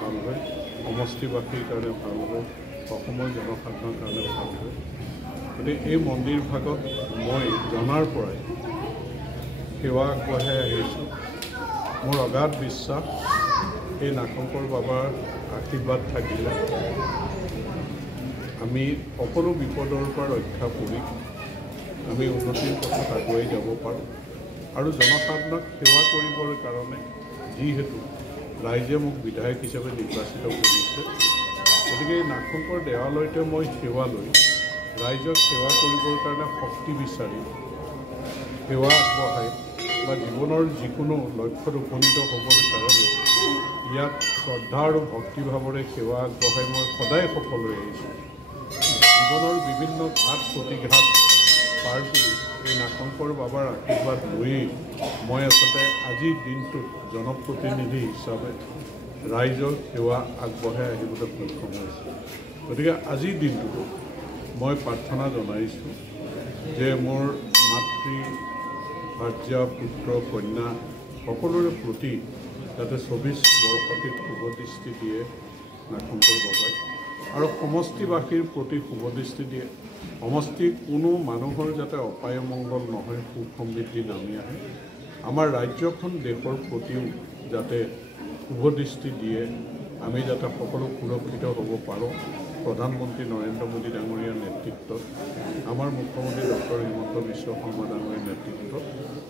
ভাল হয়, সমষ্টিবাসীৰ কাৰণে ভাল হয়, অসমৰ জনসাধাৰণৰ কাৰণে ভাল হয়। গতিকে এই মন্দিৰভাগত মই জনাৰ পৰাই সেৱা আগবঢ়াই আহিছোঁ। মোৰ অগাধ বিশ্বাস এই নাগশংকৰ বাবাৰ আশীৰ্বাদ থাকিলে আমি সকলো বিপদৰ পৰা ৰক্ষা পৰি আমি উন্নতিৰ পথত আগুৱাই যাব পাৰোঁ। আৰু জনসাধাৰণক সেৱা কৰিবৰ কাৰণে যিহেতু ৰাইজে মোক বিধায়ক হিচাপে নিৰ্বাচিত কৰিছে, গতিকে এই নাগশংকৰ দেৱালয়তে মই সেৱা লৈ ৰাইজক সেৱা কৰিবৰ কাৰণে শক্তি বিচাৰি সেৱা আগবঢ়াই বা জীৱনৰ যিকোনো লক্ষ্যত উপনীত হ'বৰ কাৰণে ইয়াত শ্ৰদ্ধা আৰু ভক্তিভাৱেৰে সেৱা আগবঢ়াই মই সদায় সফল হৈ আহিছোঁ। জীৱনৰ বিভিন্ন ঘাট প্ৰতিঘাত পাৰ কৰি এই নাগশংকৰ বাবাৰ আশীৰ্বাদ লৈয়ে মই আচলতে আজিৰ দিনটোত জনপ্ৰতিনিধি হিচাপে ৰাইজৰ সেৱা আগবঢ়াই আহিবলৈ সক্ষম হৈছোঁ। গতিকে আজিৰ দিনটোতো মই প্ৰাৰ্থনা জনাইছোঁ যে মোৰ মাতৃ, ভাৰ্যা, পুত্ৰ, কন্যা সকলোৰে প্ৰতি যাতে 24 বৰ্ষটিত শুভদৃষ্টি দিয়ে নাগশংকৰ বাবাই, আৰু সমষ্টিবাসীৰ প্ৰতি শুভদৃষ্টি দিয়ে। সমষ্টিৰ কোনো মানুহৰ যাতে অপায় মংগল নহয়, সুখ সমৃদ্ধি নামি আহে। আমাৰ ৰাজ্যখন দেশৰ প্ৰতিও যাতে শুভদৃষ্টি দিয়ে, আমি যাতে সকলো সুৰক্ষিত হ'ব পাৰোঁ। প্ৰধানমন্ত্ৰী নৰেন্দ্ৰ মোদী ডাঙৰীয়াৰ নেতৃত্বত, আমাৰ মুখ্যমন্ত্ৰী ডক্টৰ হিমন্ত বিশ্ব শৰ্মা ডাঙৰীয়াৰ নেতৃত্বত,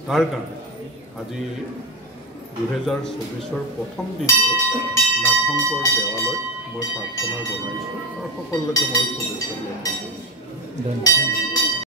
তাৰ কাৰণে আজি 2024 প্ৰথম দিনটোত নাগশংকৰ দেৱালয়ত মই প্ৰাৰ্থনা জনাইছোঁ আৰু সকলোকে মই শুভেচ্ছা জ্ঞাপন কৰিছোঁ।